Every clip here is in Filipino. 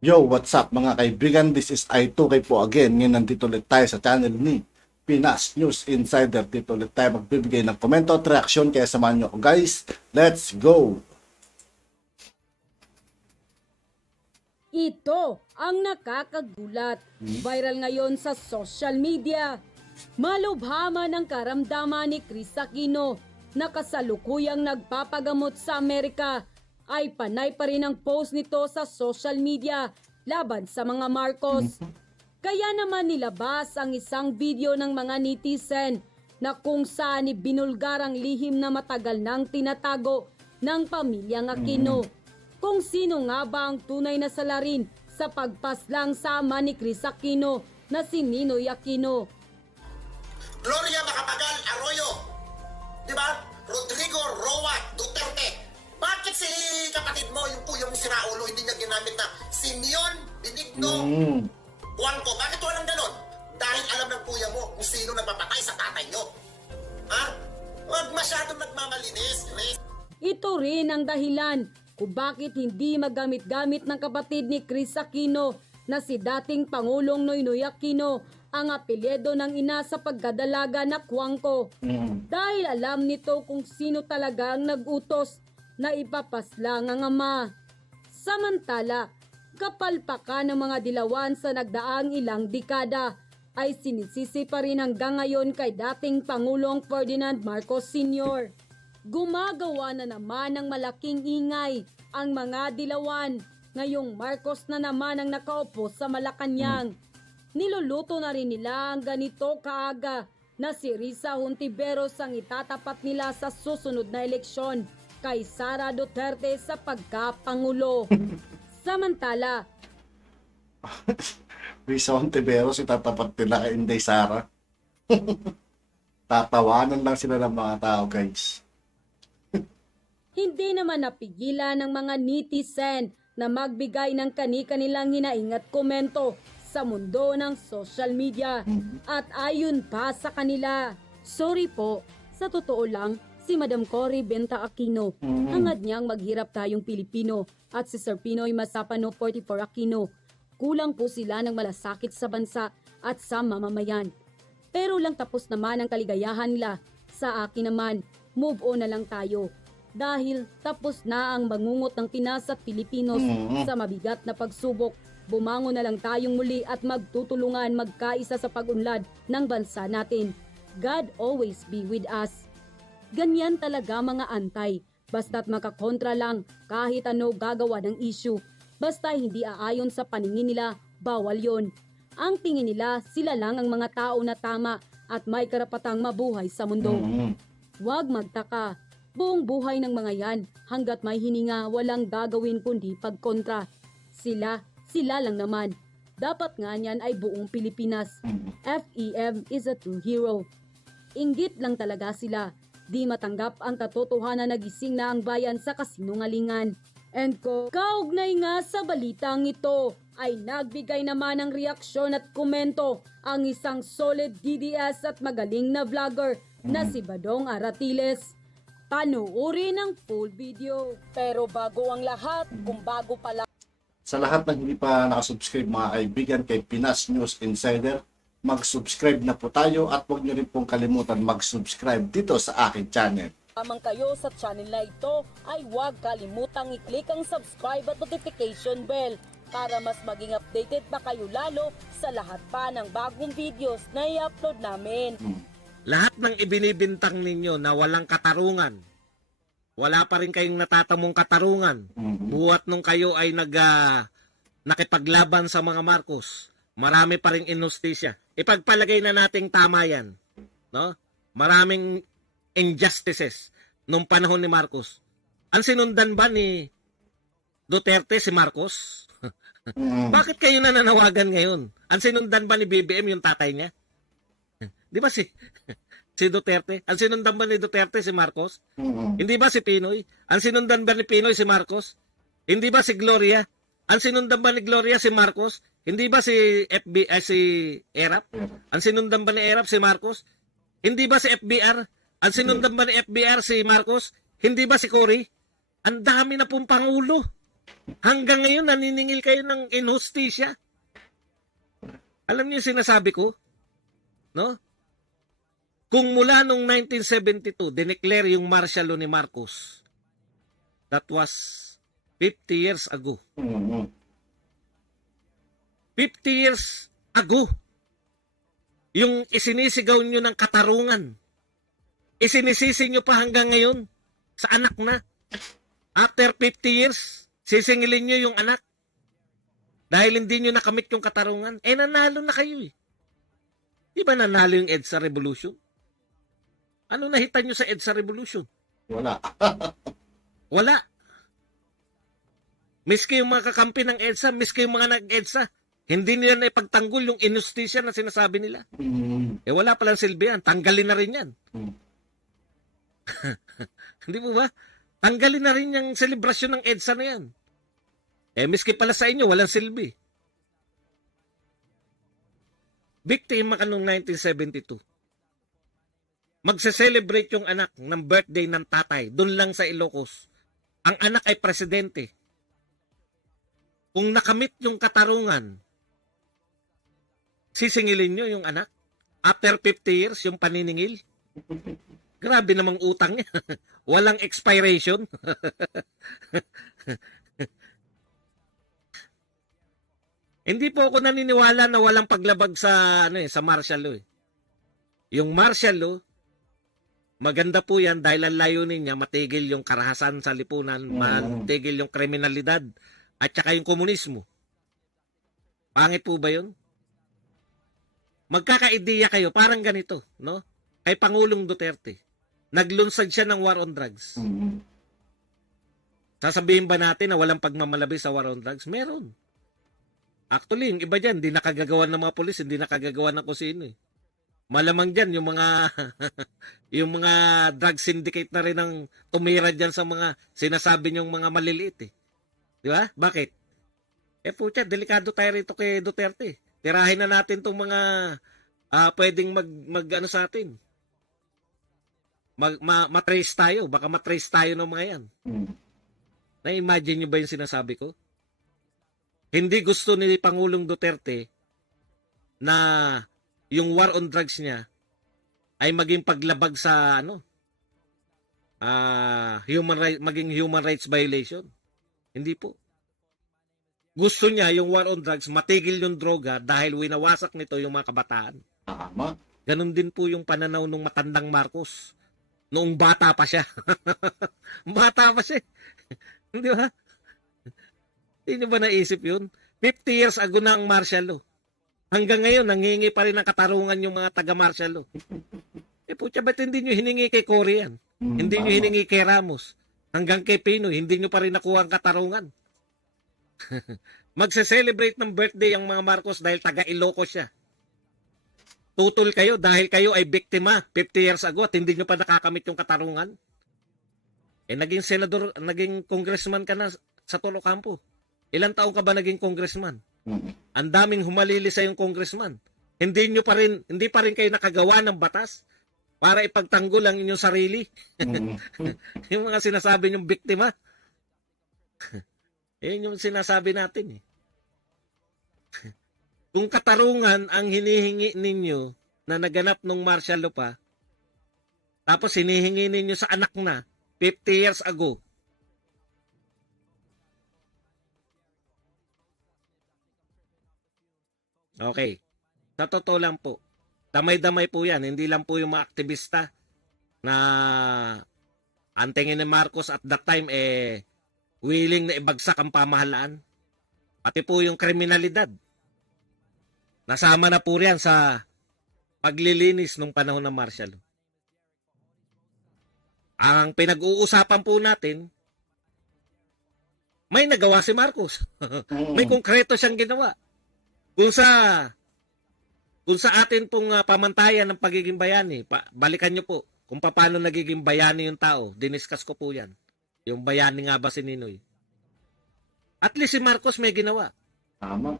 Yo, what's up mga kaibigan? This is I2K po again. Ngayon nandito ulit tayo sa channel ni Pinas News Insider. Dito ulit tayo magbibigay ng komento at reaksyon. Kaya samahan nyo ako guys. Let's go! Ito ang nakakagulat. Viral ngayon sa social media. Malubhama ng karamdaman ni Kris Aquino na kasalukuyang nagpapagamot sa Amerika ay panay pa rin ang post nito sa social media laban sa mga Marcos. Kaya naman nilabas ang isang video ng mga netizen na kung saan ibinulgar ang lihim na matagal nang tinatago ng pamilyang Aquino. Kung sino nga ba ang tunay na salarin sa pagpaslang sa ama ni Kris Aquino na si Ninoy Aquino. Gloria Macapagal Arroyo, di ba? Rodrigo Roa Duterte. Bakit si kapatid mo, yung kuya mo si Raulo, hindi niya ginamit na Simeon Benigno Juanco? Bakit walang ganon? Dahil alam ng kuya mo kung sino nagpapatay sa tatay nyo. Ha? Huwag masyadong nagmamalinis, Chris. Ito rin ang dahilan kung bakit hindi magamit-gamit ng kapatid ni Kris Aquino na si dating Pangulong Noynoy Aquino ang apelyido ng ina sa pagkadalaga na Juanco. Dahil alam nito kung sino talaga ang nag-utos na ipapaslang ang ama. Samantala, kapalpakan ng mga dilawan sa nagdaang ilang dekada ay sinisisi pa rin hanggang ngayon kay dating Pangulong Ferdinand Marcos Sr. Gumagawa na naman ng malaking ingay ang mga dilawan. Ngayong Marcos na naman ang nakaupo sa Malacanang. Niluluto na rin nila ang ganito kaaga na si Risa Hontiveros ang itatapat nila sa susunod na eleksyon kay Sara Duterte sa pagkapangulo. Samantala, Risa Hontiveros itatapat nila kay Inday Sara. Tatawanan lang sila ng mga tao guys. hindi naman napigilan ng mga netizen na magbigay ng kani-kanilang hinaing at komento sa mundo ng social media. At ayon pa sa kanila, sorry po, sa totoo lang, si Madam Cory Benta Aquino, hangad niyang maghirap tayong Pilipino at si Sir Pinoy Masapano 44 Aquino. Kulang po sila ng malasakit sa bansa at sa mamamayan. Pero lang tapos naman ang kaligayahan nila. Sa akin naman, move on na lang tayo. Dahil tapos na ang bangungot ng Pinas at Pilipinos sa mabigat na pagsubok. Bumangon na lang tayong muli at magtutulungan magkaisa sa pag-unlad ng bansa natin. God always be with us. Ganyan talaga mga antay. Basta't makakontra lang kahit ano gagawa ng issue. Basta hindi aayon sa paningin nila, bawal yon. Ang tingin nila, sila lang ang mga tao na tama at may karapatang mabuhay sa mundo. Huwag magtaka. Buong buhay ng mga yan, hanggat may hininga, walang gagawin kundi pagkontra. Sila lang naman. Dapat nga niyan ay buong Pilipinas. FEM is a true hero. Inggit lang talaga sila. Di matanggap ang katotohanan na gising na ang bayan sa kasinungalingan. And kaugnay nga sa balitang ito, ay nagbigay naman ng reaksyon at komento ang isang solid DDS at magaling na vlogger na si Badong Aratiles. Panuorin ang full video. Pero bago ang lahat, kung bago pala Sa lahat ng hindi pa nakasubscribe mga kaibigan kay Pinas News Insider, mag-subscribe na po tayo at huwag niyo rin pong kalimutan mag-subscribe dito sa aking channel. lamang kayo sa channel na ito, ay huwag kalimutang i-click ang subscribe at notification bell para mas maging updated pa kayo lalo sa lahat pa ng bagong videos na i-upload namin. Lahat ng ibinibintang ninyo na walang katarungan, wala pa rin kayong natatamong katarungan, buhat nung kayo ay nakipaglaban sa mga Marcos, marami pa rin inustisya. Ipagpalagay na nating tama yan. No? Maraming injustices nung panahon ni Marcos. Ang sinundan ba ni Duterte si Marcos? Bakit kayo nananawagan ngayon? Ang sinundan ba ni BBM yung tatay niya? Di ba si Duterte? Ang sinundan ba ni Duterte si Marcos? Hindi ba si Pinoy? Ang sinundan ba ni Pinoy si Marcos? Hindi ba si Gloria? Ang sinundan ba ni Gloria si Marcos? Hindi ba si si ERAP? Ang sinundan ba ni ERAP si Marcos? Hindi ba si FBR? Ang sinundan ba ni FBR si Marcos? Hindi ba si Cory? Ang dami na pong pangulo. Hanggang ngayon, naniningil kayo ng inhustisya. Alam niyo yung sinasabi ko? No? Kung mula noong 1972, dineclare yung martial law ni Marcos, that was 50 years ago. 50 years ago. Yung isinisigaw nyo ng katarungan. Isinisisi nyo pa hanggang ngayon sa anak na. After 50 years, sisingilin nyo yung anak. Dahil hindi nyo nakamit yung katarungan. Nanalo na kayo eh. Di ba nanalo yung EDSA Revolution? Ano nahitan nyo sa EDSA Revolution? Wala. Wala. Miski yung mga kakampi ng EDSA, miski yung mga nag-EDSA, hindi nila na ipagtanggol yung inustisya na sinasabi nila. Wala palang silbi yan. Tanggalin na rin yan. Hindi mo ba? Tanggalin na rin yung selebrasyon ng EDSA na yan. Miski pala sa inyo, walang silbi. Biktima ka noong 1972. Magse-celebrate yung anak ng birthday ng tatay, doon lang sa Ilocos. Ang anak ay presidente. Kung nakamit yung katarungan, sisingilin nyo yung anak? After 50 years, yung paniningil? Grabe namang utang niya. Walang expiration. Hindi po ako naniniwala na walang paglabag sa sa martial law. Yung martial law, maganda po yan dahil ang layunin niya matigil yung karahasan sa lipunan, matigil yung kriminalidad at saka yung komunismo. Pangit po ba yun? Magkakaideya kayo, parang ganito, no? Kay Pangulong Duterte. Naglunsad siya ng war on drugs. Sasabihin ba natin na walang pagmamalabi sa war on drugs? Meron. Actually, yung iba dyan, hindi nakagagawa ng mga polis, hindi nakagagawa ng kusino eh. Malamang dyan, yung mga yung mga drug syndicate na rin ang tumira dyan sa mga sinasabi niyong mga maliliit eh. Di ba? Bakit? Pucha, delikado tayo rito kay Duterte. Tirahin na natin itong mga pwedeng mag sa atin. Matrace tayo. Baka matrace tayo ng mga yan. Na-imagine nyo ba yung sinasabi ko? Hindi gusto ni Pangulong Duterte na yung war on drugs niya ay maging paglabag sa maging human rights violation. Hindi po. Gusto niya yung war on drugs matigil yung droga dahil winawasak nito yung mga kabataan. Tama. Ganon din po yung pananaw ng matandang Marcos. Noong bata pa siya. Bata pa siya. Hindi ba? Hindi ba naisip yun? 50 years ago na ang martial law. Hanggang ngayon, nangingi pa rin ng katarungan yung mga taga-martial law. Putya, ba't hindi nyo hiningi kay Cory yan? Hindi nyo hiningi kay Ramos. Hanggang kay Pinoy, hindi nyo pa rin nakuha ang katarungan. Magse-celebrate ng birthday ang mga Marcos dahil taga-Ilocos siya. Tutol kayo dahil kayo ay biktima 50 years ago at hindi nyo pa nakakamit yung katarungan. Naging senador, naging congressman ka na sa Tolocampo. Ilang taong ka ba naging congressman? Ang daming humalili sa yung congressman. Hindi pa rin kayo nakagawa ng batas para ipagtanggol ang inyong sarili. Yung mga sinasabi nyong biktima. Yun yung sinasabi natin eh. Kung katarungan ang hinihingi ninyo na naganap nung martial law pa, tapos hinihingi ninyo sa anak na 50 years ago, okay. Sa totoo lang po, damay-damay po yan. Hindi lang po yung mga aktivista na ang tingin ni Marcos at that time willing na ibagsak ang pamahalaan. Pati po yung kriminalidad. Nasama na po riyan sa paglilinis nung panahon ng martial law. Ang pinag-uusapan po natin, may nagawa si Marcos. May konkreto siyang ginawa. Kung sa atin pong pamantayan ng pagiging bayani, balikan nyo po kung paano nagiging bayani yung tao. Diniscuss ko po yan. Yung bayani nga ba si Ninoy? At least si Marcos may ginawa. Tama.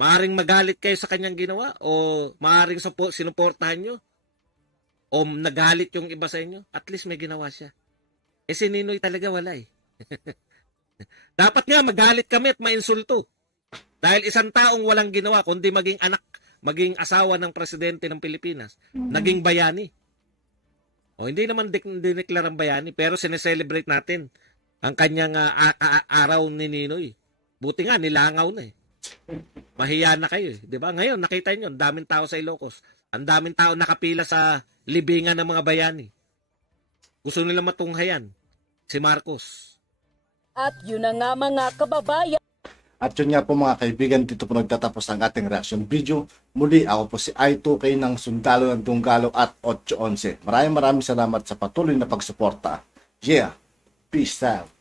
Maaring magalit kayo sa kanyang ginawa o maaring sinuportahan nyo o nagalit yung iba sa inyo. At least may ginawa siya. Si Ninoy talaga wala eh. Dapat nga magalit kami at mainsulto. Dahil isang taong walang ginawa kundi maging anak, maging asawa ng presidente ng Pilipinas, naging bayani. O hindi naman dineklarang bayani, pero sineselebrate natin ang kanyang araw ni Ninoy. Buti nga, nilangaw na eh. Mahiya na kayo eh. Diba? Ngayon, nakita nyo, ang daming tao sa Ilocos. Ang daming tao nakapila sa libingan ng mga bayani. Gusto nila matunghayan si Marcos. At yun na nga mga kababayan. At yun nga po mga kaibigan, dito po nagtatapos ang ating reaction video. Muli ako po si I2K ng Sundalo ng Dunggalo at 811. Maraming salamat sa patuloy na pagsuporta. Yeah, peace out.